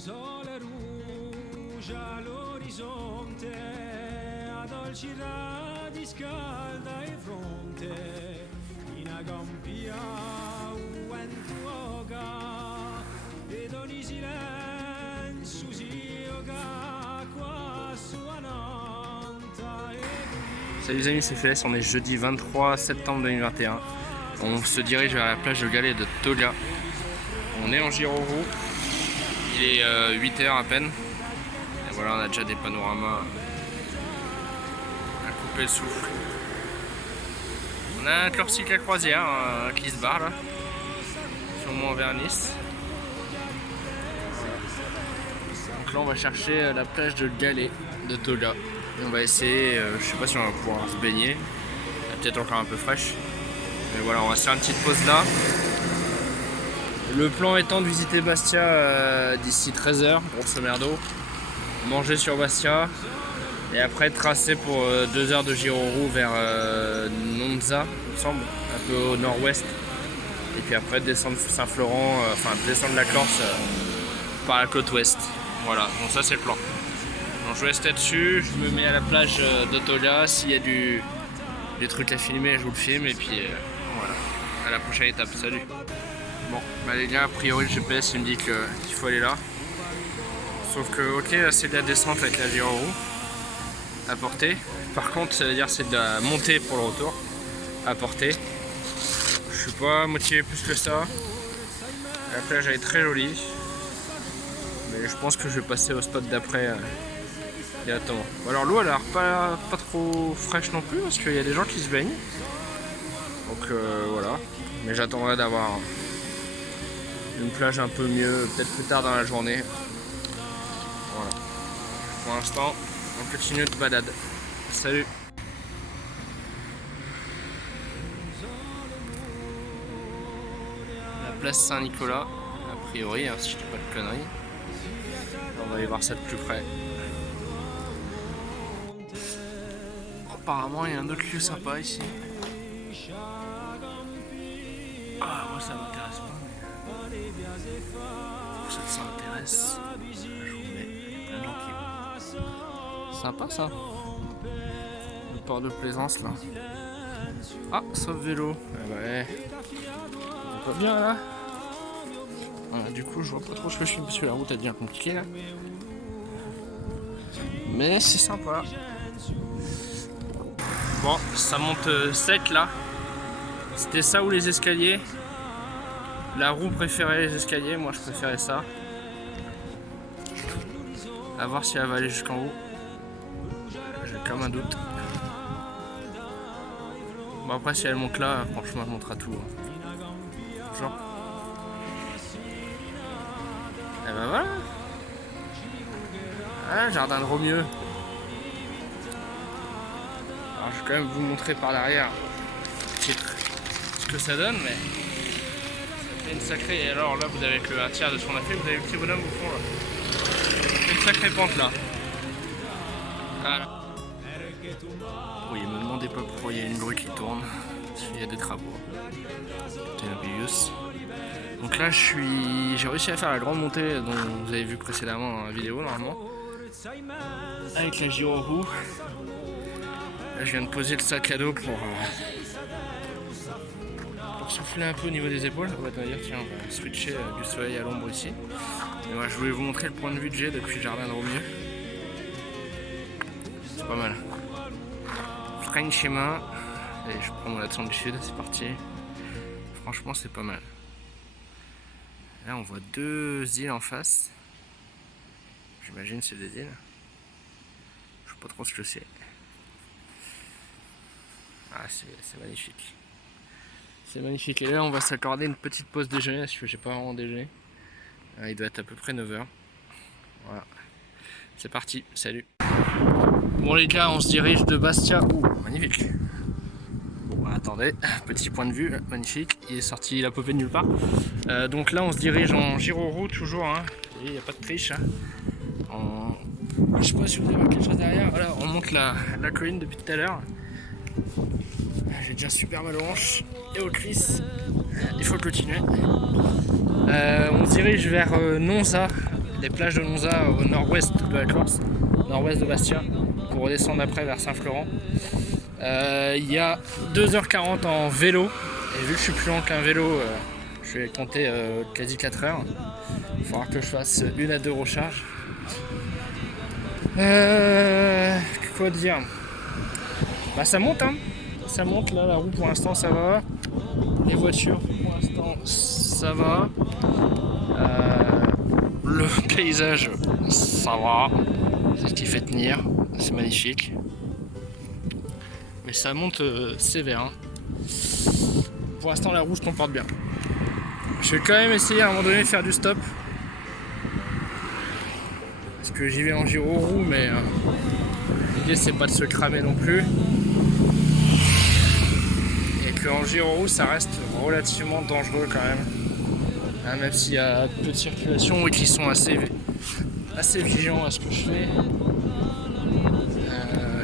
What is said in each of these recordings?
sole rouge all'orizzonte, ad dolci radi scalda il fronte, in agampia uentuoga, ed ogni silenzio si yoga qua su Ananta. Salut les amis, c'est Félix, on est jeudi 23 septembre 2021. On se dirige vers la plage de Galets de Tolia. On est en Giro-Roue. Il est 8h à peine. Et voilà, on a déjà des panoramas à couper le souffle. On a un cycle à croisière qui se barre là, sûrement vers Nice. Donc là on va chercher la plage de Galets de Tolia. Et on va essayer, je sais pas si on va pouvoir se baigner. Elle est peut-être encore un peu fraîche. Mais voilà, on va se faire une petite pause là. Le plan étant de visiter Bastia d'ici 13h, grosso merdo. Manger sur Bastia. Et après tracer pour 2 heures de Giro-Roue vers Nonza, il me semble, un peu au nord-ouest. Et puis après descendre Saint-Florent, enfin descendre la Corse par la côte ouest. Voilà, donc ça c'est le plan. Donc je vais rester dessus, je me mets à la plage de Tolia. S'il y a des trucs à filmer, je vous le filme. Et puis voilà, à la prochaine étape. Salut. Bon, bah les gars, a priori le GPS il me dit qu'il faut aller là. Sauf que ok, c'est de la descente avec la Giro-Roue à portée. Par contre, ça veut dire c'est de la montée pour le retour à portée. Je suis pas motivé plus que ça. La plage elle est très jolie. Mais je pense que je vais passer au spot d'après directement. Bon, alors l'eau elle a l'air pas trop fraîche non plus parce qu'il y a des gens qui se baignent. Donc voilà. Mais j'attendrai d'avoir une plage un peu mieux, peut-être plus tard dans la journée. Voilà. Pour l'instant, on continue de balade. Salut. La place Saint-Nicolas, a priori, hein, si je dis pas de conneries. On va aller voir ça de plus près. Apparemment, il y a un autre lieu sympa ici. Ah, moi ça m'intéresse pas. Pour ceux que ça intéresse, je vous mets plein de gens qui vont. Sympa ça. Le port de plaisance là. Ah, sauf vélo. Ah ouais. On va bien là. Voilà, du coup je vois pas trop ce que je fais parce que la route elle devient compliquée là. Mais c'est sympa. Bon, ça monte sec là. C'était ça ou les escaliers. La roue préférait les escaliers, moi je préférais ça. A voir si elle va aller jusqu'en haut. J'ai comme un doute. Bon après si elle monte là, franchement elle montera tout. Genre. Et ben voilà. Ah, jardin de Romieux. Alors je vais quand même vous montrer par l'arrière ce que ça donne, mais ça fait une sacrée. Et alors là vous avez que un tiers de ce qu'on a fait, vous avez le petit bonhomme au fond là. Ça fait une sacrée pente là. Voilà. Oui, me demandez pas pourquoi il y a une grue qui tourne. Parce qu'il y a des travaux. Donc là j'ai réussi à faire la grande montée dont vous avez vu précédemment dans la vidéo normalement. Avec la Giro-Roue. Là je viens de poser le sac à dos pour souffler un peu au niveau des épaules. On va dire tiens on va switcher du soleil à l'ombre ici. Et moi je voulais vous montrer le point de vue que j'ai depuis le jardin de Romieux. C'est pas mal. Freine chemin. Et je prends mon accent du sud, c'est parti. Franchement c'est pas mal. Là on voit 2 îles en face. J'imagine c'est des îles. Je sais pas trop ce que c'est. Ah c'est magnifique. C'est magnifique. Et là on va s'accorder une petite pause déjeuner parce que j'ai pas vraiment déjeuné. Il doit être à peu près 9h. Voilà. C'est parti, salut. Bon les gars, on se dirige de Bastia. Ouh, magnifique. Bon, attendez, petit point de vue, magnifique. Il est sorti, il a popé de nulle part. Donc là on se dirige en Giro-Roue toujours. Hein. Il n'y a pas de triche. Hein. Je sais pas si vous avez quelque chose derrière. Voilà, on monte la colline depuis tout à l'heure. J'ai déjà super mal aux hanches et aux cuisses. Il faut continuer. On se dirige vers Nonza, des plages de Nonza au nord-ouest de la Corse, nord-ouest de Bastia, pour redescendre après vers Saint-Florent. Il y a 2h40 en vélo, et vu que je suis plus long qu'un vélo, je vais compter quasi 4 heures. Il va falloir que je fasse 1 à 2 recharges. Quoi dire? Bah ça monte hein. Ça monte là, la roue pour l'instant ça va. Les voitures pour l'instant ça va. Le paysage ça va. C'est ce qui fait tenir. C'est magnifique. Mais ça monte sévère. Hein. Pour l'instant la roue se comporte bien. Je vais quand même essayer à un moment donné de faire du stop. Parce que j'y vais en gyro roue mais l'idée c'est pas de se cramer non plus. Et qu'en gyro roue ça reste relativement dangereux quand même. Hein, même s'il y a peu de circulation et qu'ils sont assez vigilants à ce que je fais.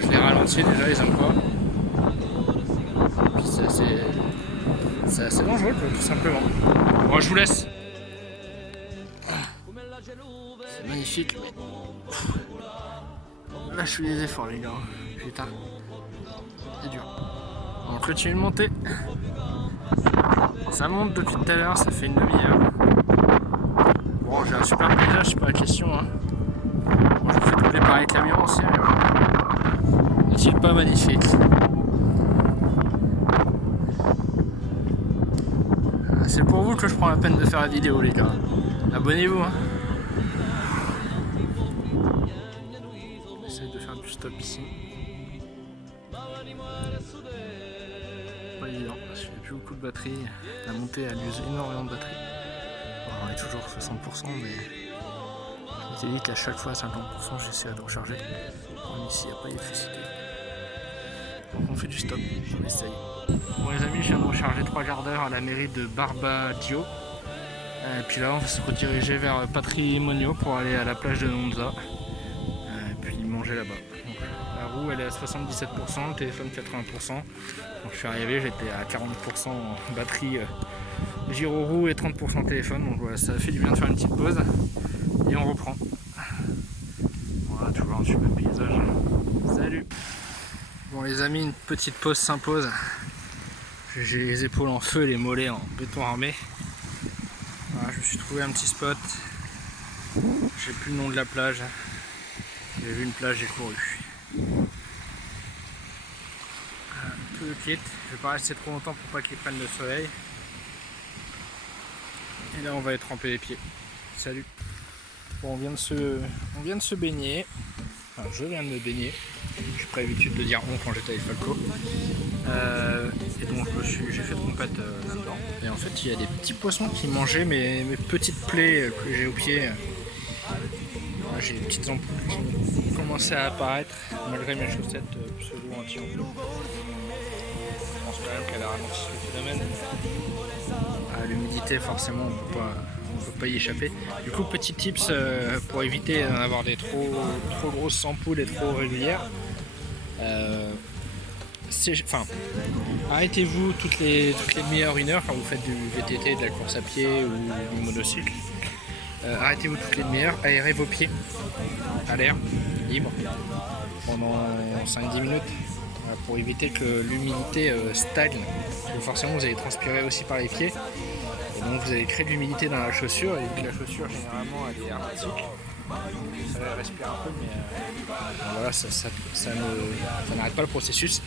Je les ralentis déjà, ils aiment pas. Puis c'est assez dangereux quoi, tout simplement. Bon, je vous laisse. C'est magnifique mais... Là je fais des efforts les gars. Putain. C'est dur. On continue de monter. Ça monte depuis tout à l'heure, ça fait une demi-heure. Bon, j'ai un super paysage, c'est pas la question. Hein. Bon, je fais doubler par les camions aussi, mais bon. N'est-il pas magnifique? C'est pour vous que je prends la peine de faire la vidéo, les gars. Abonnez-vous. Hein. J'essaie de faire du stop ici. Pas évident, je fais plus beaucoup de batterie. La montée elle use énormément de batterie. Alors, on est toujours 60%, mais je m'étais dit qu'à chaque fois à 50% j'essaie de recharger. Comme ici il n'y a pas d'électricité. Donc on fait du stop, on essaye. Bon les amis, je viens de recharger 3 quarts d'heure à la mairie de Barbadio. Et puis là on va se rediriger vers Patrimonio pour aller à la plage de Nonza. Et puis manger là-bas. La roue elle est à 77%, le téléphone 80%. Quand je suis arrivé j'étais à 40% en batterie gyro roue et 30% téléphone. Donc voilà, ça fait du bien de faire une petite pause. Et on reprend. Voilà, toujours un super paysage. Salut. Bon les amis, une petite pause s'impose. J'ai les épaules en feu et les mollets en béton armé. Voilà, je me suis trouvé un petit spot. J'ai plus le nom de la plage. J'ai vu une plage, j'ai couru. Un peu quitte, je vais pas rester trop longtemps pour pas qu'ils prennent le soleil. Et là on va aller tremper les pieds. Salut. Bon, on vient de se baigner. Enfin, je viens de me baigner. J'ai pris l'habitude de dire on quand j'étais avec Falco. Et donc j'ai fait de compète là-dedans. Et en fait il y a des petits poissons qui mangeaient mes petites plaies que j'ai au pied. J'ai des petites ampoules qui ont commencé à apparaître malgré mes chaussettes pseudo anti-ampoules. Je pense quand même qu'elle a ralenti le phénomène. L'humidité forcément on peut pas y échapper. Du coup petit tips pour éviter d'en avoir des trop grosses ampoules et trop régulières. Arrêtez-vous toutes les demi-heures, 1 heure quand vous faites du VTT, de la course à pied ou du monocycle. Arrêtez-vous toutes les demi-heures, aérez vos pieds à l'air libre pendant 5-10 minutes pour éviter que l'humidité stagne. Parce que forcément vous allez transpirer aussi par les pieds. Et donc vous allez créer de l'humidité dans la chaussure et vu que la chaussure généralement elle est hermétique, ça respire un peu mais voilà, ça n'arrête pas le processus.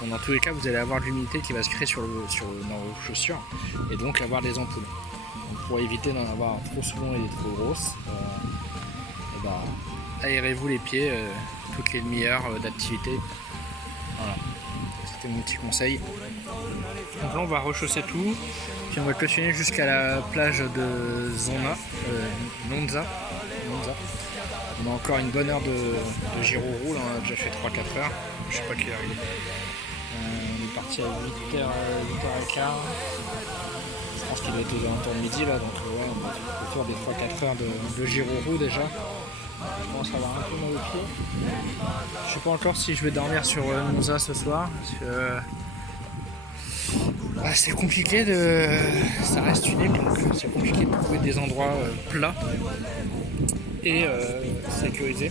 Bon, dans tous les cas vous allez avoir de l'humidité qui va se créer dans vos chaussures et donc avoir des ampoules. Donc, pour éviter d'en avoir trop souvent et trop grosses, aérez-vous les pieds toutes les demi-heures d'activité. Voilà, c'était mon petit conseil. Donc là on va rechausser tout, puis on va continuer jusqu'à la plage de Nonza. On a encore une bonne heure de gyro roue, là on a déjà fait 3-4 heures, je sais pas quelle heure il est. On est parti à 8h15, je pense qu'il doit être aux alentours de midi là, donc ouais, on est autour des 3-4 heures de gyro roue déjà. Je commence à avoir un peu mal aux pieds. Je sais pas encore si je vais dormir sur Nonza ce soir, parce que c'est compliqué ça reste unique, donc c'est compliqué de trouver des endroits plats. et sécurisé.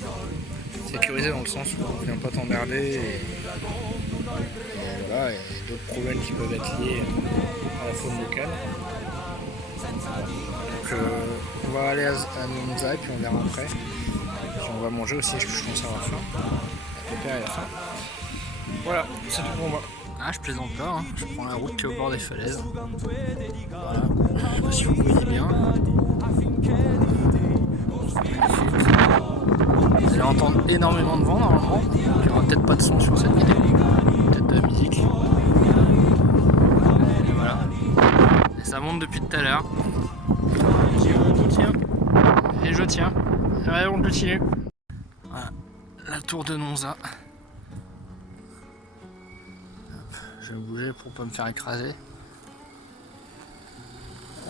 Sécurisé dans le sens où on ne vient pas t'emmerder et voilà, et d'autres problèmes qui peuvent être liés à la faune locale. Donc on va aller à Nonza et puis on verra après. Puis on va manger aussi, je commence à avoir faim. Mon père il a faim. Voilà, c'est tout pour moi. Ah, je plaisante pas, hein. Je prends la route qui est au bord des falaises. Voilà, je sais pas si vous voyez bien. Vous allez entendre énormément de vent normalement. Il n'y aura peut-être pas de son sur cette vidéo, peut-être de la musique. Et voilà. Et ça monte depuis tout à l'heure. Tiens. Et je tiens. Ouais, on continue. Voilà, la tour de Nonza. Je vais bouger pour pas me faire écraser.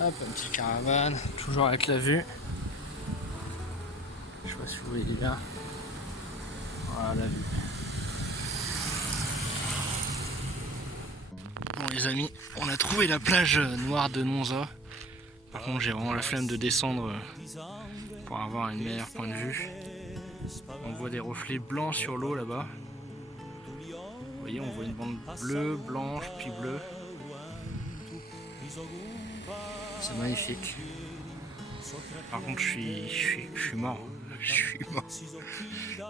Hop, une petite caravane, toujours avec la vue. Je sais pas si vous voyez bien. Voilà la vue. Bon les amis, on a trouvé la plage noire de Nonza. Par contre j'ai vraiment la flemme de descendre pour avoir une meilleure point de vue. On voit des reflets blancs sur l'eau là-bas. Vous voyez, on voit une bande bleue, blanche, puis bleue. C'est magnifique. Par contre, je suis mort. Je suis mort.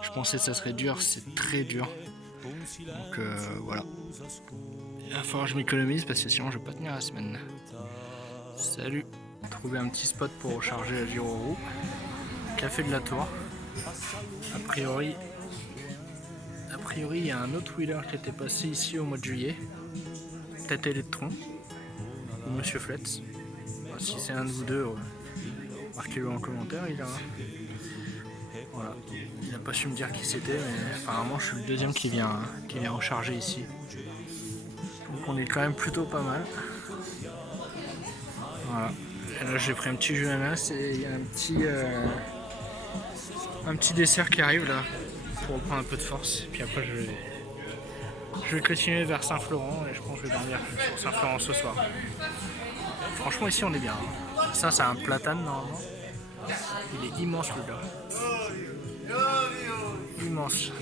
Je pensais que ça serait dur, c'est très dur. Donc voilà. Il va falloir que je m'économise parce que sinon je vais pas tenir la semaine. Salut. Trouver un petit spot pour recharger la gyro-roue. Café de la Tour. A priori, il y a un autre wheeler qui était passé ici au mois de juillet. Peut-être Electron ou Monsieur Fletz. Si c'est un de vous deux, marquez-le en commentaire. Voilà. Il n'a pas su me dire qui c'était, mais apparemment je suis le deuxième qui vient recharger ici. Donc on est quand même plutôt pas mal. Voilà. Et là j'ai pris un petit jus d'ananas et il y a un petit dessert qui arrive là pour reprendre un peu de force. Et puis après je vais continuer vers Saint-Florent et je pense que je vais dormir sur Saint-Florent ce soir. Franchement ici on est bien. Ça c'est un platane normalement. Il est immense le gars. Immense.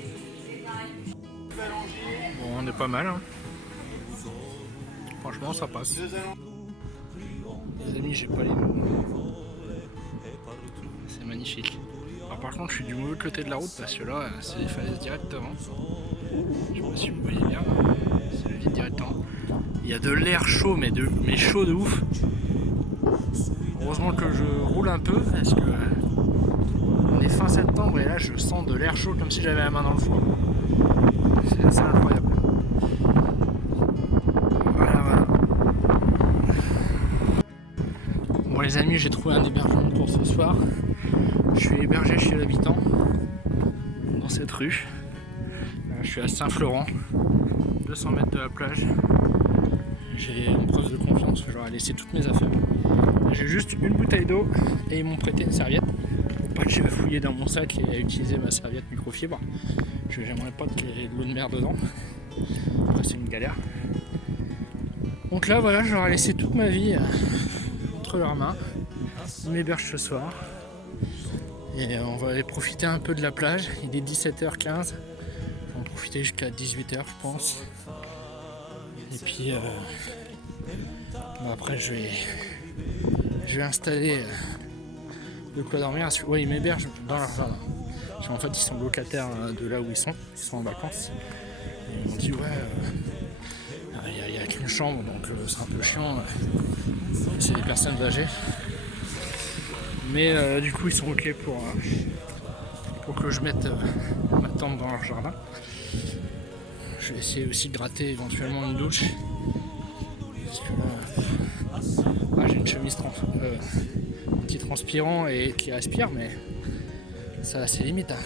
Bon on est pas mal. Hein. Franchement ça passe. Les amis j'ai pas les mots. C'est magnifique. Alors, par contre je suis du mauvais côté de la route parce que là c'est des falaises directement. Je sais pas si vous voyez bien. C'est le vide directement. Il y a de l'air chaud mais chaud de ouf. Heureusement que je roule un peu parce que on est fin septembre et là je sens de l'air chaud comme si j'avais la main dans le foie. C'est assez incroyable. Voilà. Bon les amis, j'ai trouvé un hébergement pour ce soir. Je suis hébergé chez l'habitant dans cette rue. Je suis à Saint-Florent, 200 mètres de la plage. J'ai en preuve de confiance que j'aurais laissé toutes mes affaires. J'ai juste une bouteille d'eau et ils m'ont prêté une serviette pour pas que je fouiller dans mon sac et utiliser ma serviette microfibre. J'aimerais pas qu'il y ait de l'eau de mer dedans. Après c'est une galère. Donc là voilà, je leur ai laissé toute ma vie entre leurs mains. Ils m'hébergent ce soir. Et on va aller profiter un peu de la plage. Il est 17h15. On va en profiter jusqu'à 18h je pense. Et puis après je vais installer de quoi dormir. Ouais, ils m'hébergent dans leur jardin. Parce qu'en fait ils sont locataires de là où ils sont en vacances. Et ils m'ont dit ouais il n'y a qu'une chambre donc c'est un peu chiant. C'est des personnes âgées. Mais du coup ils sont ok pour que je mette ma tente dans leur jardin. Je vais essayer aussi de gratter éventuellement une douche. Parce que là, j'ai une chemise qui transpirant et qui respire, mais ça a ses limites. Hein.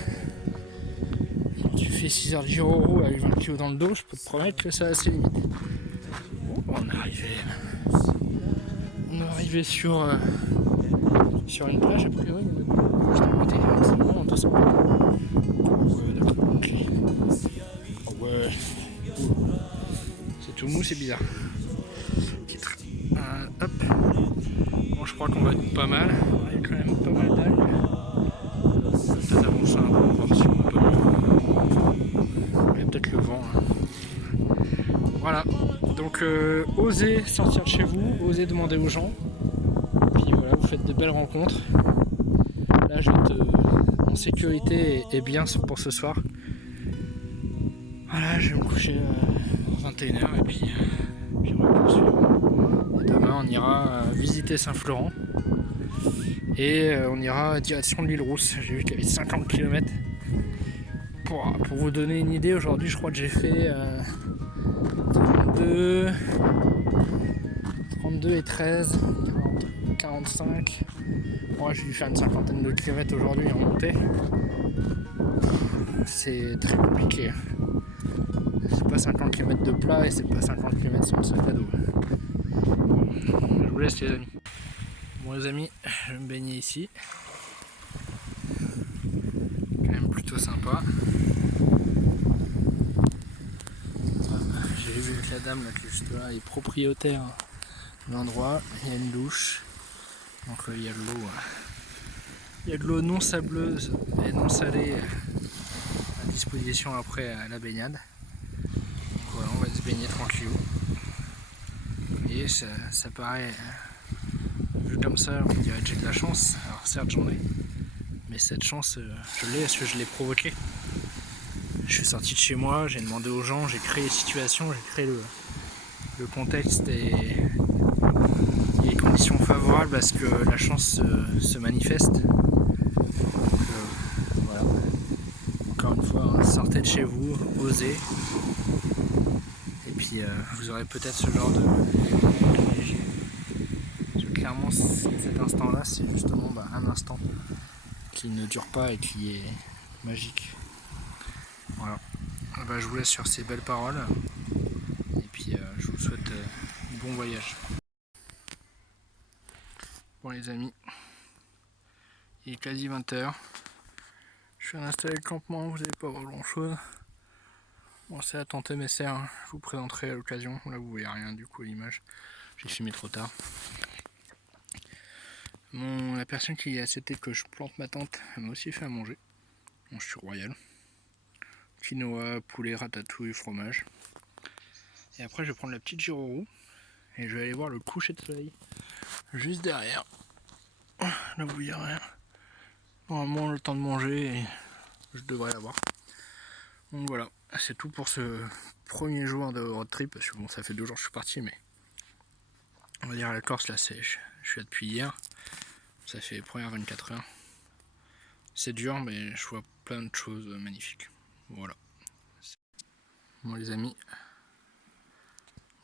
Quand tu fais 6 heures de gyro avec 20 kg dans le dos, je peux te promettre que ça a ses limites. Bon, on est arrivé sur une plage, a priori, juste à côté. C'est bon, on doit s'en parler. Ouais, d'accord, ok. Oh, ouais. C'est tout mou, c'est bizarre. Hop. Bon, je crois qu'on va être pas mal. Il y a quand même pas mal d'algues. peut-être avancer un peu, voir si on peut mieux. Il y a peut-être le vent. Hein. Voilà. Donc osez sortir de chez vous, osez demander aux gens. Puis voilà, vous faites de belles rencontres. Là je vais être en sécurité et bien pour ce soir. Voilà, je vais me coucher à 21h et puis on va poursuivre. Et demain on ira visiter Saint-Florent. Et on ira direction de l'île Rousse. J'ai vu qu'il y avait 50 km. Pour vous donner une idée, aujourd'hui je crois que j'ai fait 32 et 13, 45. Moi j'ai dû faire une cinquantaine de kilomètres aujourd'hui en montée. C'est très compliqué. C'est pas 50 km de plat et c'est pas 50 km sur le sac à dos. Je vous laisse les amis. Bon les amis, je vais me baigner ici. Quand même plutôt sympa. J'ai vu avec la dame là, qui est juste là, elle est propriétaire de l'endroit. Il y a une douche. Donc il y a de l'eau. Il y a de l'eau non sableuse et non salée à disposition après la baignade. Donc voilà, on va se baigner tranquille. Et ça paraît, vu comme ça, on dirait que j'ai de la chance. Alors certes j'en ai, mais cette chance, je l'ai parce que je l'ai provoquée. Je suis sorti de chez moi, j'ai demandé aux gens, j'ai créé les situations, j'ai créé le contexte et les conditions favorables à ce que la chance se manifeste. Donc, voilà. Encore une fois, hein, sortez de chez vous, osez. Et puis vous aurez peut-être ce genre de privilégié. Clairement, cet instant-là, c'est justement un instant qui ne dure pas et qui est magique. Voilà. Je vous laisse sur ces belles paroles. Et puis je vous souhaite bon voyage. Bon les amis, il est quasi 20h. Je viens d'installer le campement, vous n'allez pas voir grand chose. Bon, c'est à tenter mes serres, je vous présenterai à l'occasion. Là vous voyez rien du coup à l'image, j'ai filmé trop tard. La personne qui a accepté que je plante ma tente m'a aussi fait à manger. Bon, je suis royal. Quinoa, poulet, ratatouille, fromage. Et après je vais prendre la petite gyro-roue et je vais aller voir le coucher de soleil juste derrière. Là vous voyez rien. Normalement le temps de manger et je devrais l'avoir. Donc voilà, c'est tout pour ce premier jour de road trip, parce que bon ça fait 2 jours que je suis parti, mais on va dire à la Corse là je suis là depuis hier. Ça fait les premières 24 heures. C'est dur mais je vois plein de choses magnifiques. Voilà. Bon les amis,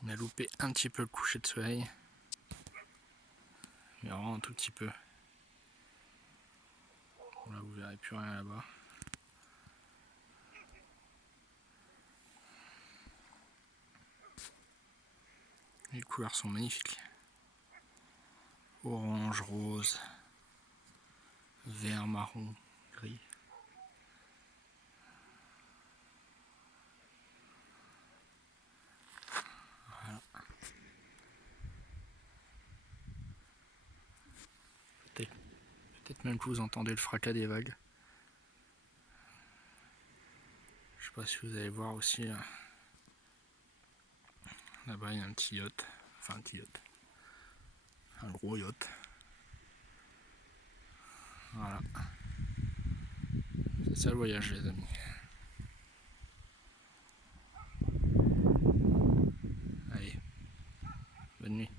on a loupé un petit peu le coucher de soleil. Mais vraiment un tout petit peu. Là vous verrez plus rien là-bas. Les couleurs sont magnifiques. Orange, rose, vert, marron, gris. Voilà. Peut-être même que vous entendez le fracas des vagues. Je sais pas si vous allez voir aussi. Là-bas il y a un petit yacht. Enfin un petit yacht. Un gros yacht. Voilà. C'est ça le voyage les amis. Allez. Bonne nuit.